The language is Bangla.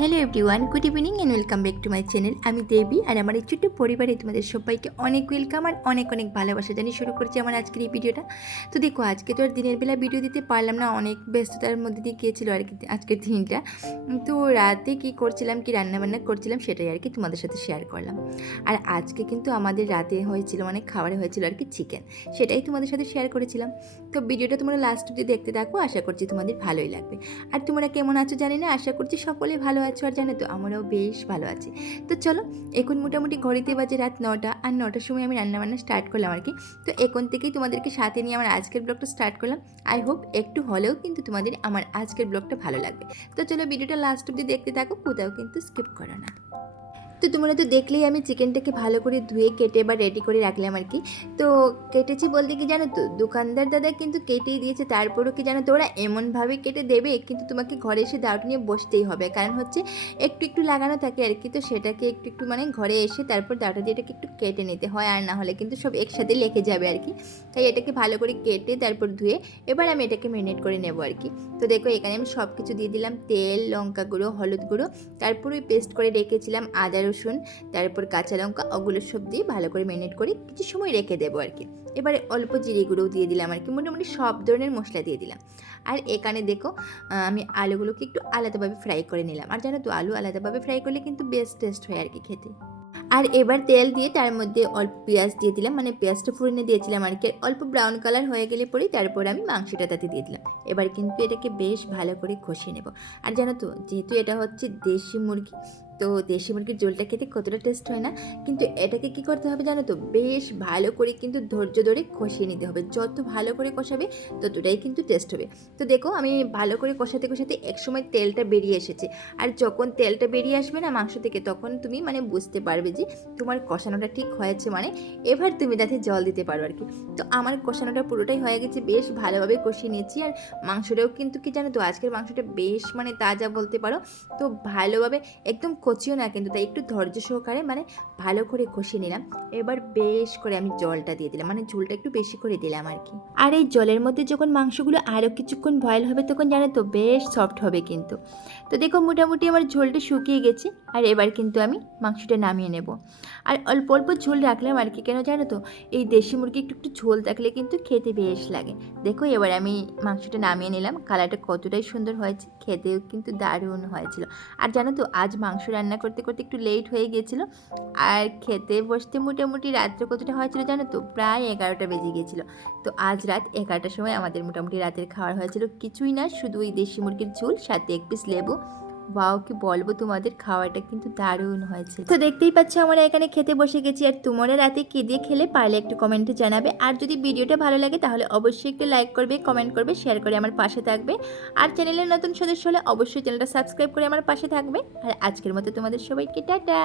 Hello everyone good evening and welcome back to my channel আমি দেবী আর আমার এই ছোট্ট পরিবারে তোমাদের সবাইকে অনেক ওয়েলকাম আর অনেক অনেক ভালোবাসা জানিয়ে শুরু করছি আমার আজকের এই ভিডিওটা তো দেখো, আজকে তো আর দিনের বেলা ভিডিও দিতে পারলাম না, অনেক ব্যস্ততার মধ্যে দিয়ে গিয়েছিল আর কি আজকের দিনটা। তো রাতে কি করছিলাম, কি রান্নাবান্না করছিলাম সেটাই আর কি তোমাদের সাথে শেয়ার করলাম। আর আজকে কিন্তু আমাদের রাতে হয়েছিল অনেক খাবারে হয়েছিল আর কি চিকেন সেটাই তোমাদের সাথে শেয়ার করেছিলাম। তো ভিডিওটা তোমরা লাস্ট অব্দি দেখতে থাকো, আশা করছি তোমাদের ভালোই লাগবে। আর তোমরা কেমন আছো জানি না, আশা করছি সকলে ভালো আছো আর জানো তো, আমরাও বেশ ভালো আছি। তো চলো, এখন মোটামুটি ঘড়িতে বাজে রাত নটা, আর নটার সময় আমি রান্নাবান্না স্টার্ট করলাম আর কি। তো এখন থেকেই তোমাদেরকে সাথে নিয়ে আমার আজকের ব্লগটা স্টার্ট করলাম। আই হোপ একটু হলেও কিন্তু তোমাদের আমার আজকের ব্লগটা ভালো লাগবে। তো চলো ভিডিওটা লাস্ট অব্দি দেখতে থাকো, কোথাও কিন্তু স্কিপ করো না। তো তোমরা তো দেখলেই আমি চিকেনটাকে ভালো করে ধুয়ে কেটে বা রেডি করে রাখলাম আর কি। তো কেটেছি বলতে কি জানো তো? দোকানদার দাদা কিন্তু কেটেই দিয়েছে, তারপরও কি জানো তো ওরা এমনভাবে কেটে দেবে কিন্তু তোমাকে ঘরে এসে দাওটা নিয়ে বসতেই হবে। কারণ হচ্ছে একটু একটু লাগানো থাকে আর কি, তো সেটাকে একটু একটু মানে ঘরে এসে তারপর দাওটা দিয়ে এটাকে একটু কেটে নিতে হয় আর না হলে কিন্তু সব একসাথে লেগে যাবে আর কি। তাই এটাকে ভালো করে কেটে তারপর ধুয়ে এবার আমি এটাকে ম্যারিনেট করে নেব আর কি। তো দেখো এখানে আমি সব কিছু দিয়ে দিলাম, তেল, লঙ্কা গুঁড়ো, হলুদ গুঁড়ো, তারপর ওই পেস্ট করে রেখেছিলাম আদা রসুন, তারপর কাঁচা লঙ্কা, ওগুলো সব দিয়ে ভালো করে ম্যারিনেট করে কিছু সময় রেখে দেবো আর কি। এবারে অল্প জিরে গুঁড়োও দিয়ে দিলাম আর কি, মোটামুটি সব ধরনের মশলা দিয়ে দিলাম। আর এখানে দেখো আমি আলুগুলোকে একটু আলাদাভাবে ফ্রাই করে নিলাম। আর জানো তো, আলু আলাদাভাবে ফ্রাই করলে কিন্তু বেস্ট টেস্ট হয় আর কি খেতে। আর এবার তেল দিয়ে তার মধ্যে অল্প পেঁয়াজ দিয়ে দিলাম মানে পেঁয়াজটা ফুরিয়ে দিয়েছিলাম আর কি অল্প ব্রাউন কালার হয়ে গেলে পরেই তারপর আমি মাংসটা তাতে দিয়ে দিলাম। এবার কিন্তু এটাকে বেশ ভালো করে কষিয়ে নেব। আর জানো তো, যেহেতু এটা হচ্ছে দেশি মুরগি তো দেশি মুরগির ঝোলটা খেতে কতটা টেস্ট হয় না? কিন্তু এটাকে কি করতে হবে জানো তো? বেশ ভালো করে কিন্তু ধৈর্য ধরে কষিয়ে নিতে হবে। যত ভালো করে কষাবে, ততটাই কিন্তু টেস্ট হবে। তো দেখো, আমি ভালো করে কষাতে কষাতে একসময় তেলটা বেরিয়ে এসেছে। আর যখন তেলটা বেরিয়ে আসবে না মাংস থেকে, তখন তুমি মানে বুঝতে পারবে যে তোমার কষানোটা ঠিক হয়েছে মানে এবার তুমি তাতে জল দিতে পারো আর কি। তো আমার কষানোটা পুরোটাই হয়ে গেছে, বেশ ভালোভাবে কষিয়ে নিয়েছি। আর মাংসটাও কিন্তু কি জানো তো? আজকের মাংসটা বেশ মানে তাজা বলতে পারো। তো ভালোভাবে একদম কচিও না, কিন্তু তাই একটু ধৈর্য সহকারে মানে ভালো করে কষিয়ে নিলাম। এবার বেশ করে আমি জলটা দিয়ে দিলাম মানে ঝোলটা একটু বেশি করে দিলাম আর কি। আর এই জলের মধ্যে যখন মাংসগুলো আরও কিছুক্ষণ বয়েল হবে তখন জানো তো বেশ সফট হবে কিন্তু। তো দেখো মোটামুটি আমার ঝোলটা শুকিয়ে গেছে, আর এবার কিন্তু আমি মাংসটা নামিয়ে নেব। আর অল্প অল্প ঝোল রাখলাম আর কি, কেন জানো তো এই দেশি মুরগি একটু একটু ঝোল থাকলে কিন্তু খেতে বেশ লাগে। দেখো এবার আমি মাংসটা নামিয়ে নিলাম কালারটা কতটাই সুন্দর হয়েছে, খেতেও কিন্তু দারুণ হয়েছিল। আর জানো তো আজ মাংস রান্না করতে করতে একটু লেট হয়ে গিয়েছিল। আর খেতে বসতে মোটামুটি রাত্রে কতটা হয়েছিল জানো তো? প্রায় এগারোটা বেজে গিয়েছিল। তো আজ রাত এগারোটার সময় আমাদের মোটামুটি রাতের খাওয়ার হয়েছিল। কিছুই না, শুধু ওই দেশি মুরগির ঝোল, সাথে এক পিস লেবু বাও কি বলব তোমাদের, খাওয়াটা কিন্তু দারুণ হয়েছে। তো দেখতেই পাচ্ছ আমরা এখানে খেতে বসে গেছি, আর তোমরা রাতে কি দিয়ে খেলে পারলে একটু কমেন্টে জানাবে। আর যদি ভিডিওটা ভালো লাগে তাহলে অবশ্যই একটু লাইক করবে, কমেন্ট করবে, শেয়ার করে আমার পাশে থাকবে। আর চ্যানেলের নতুন সদস্য হলে অবশ্যই চ্যানেলটা সাবস্ক্রাইব করে আমার পাশে থাকবে। আর আজকের মতো তোমাদের সবাইকে, টাটা!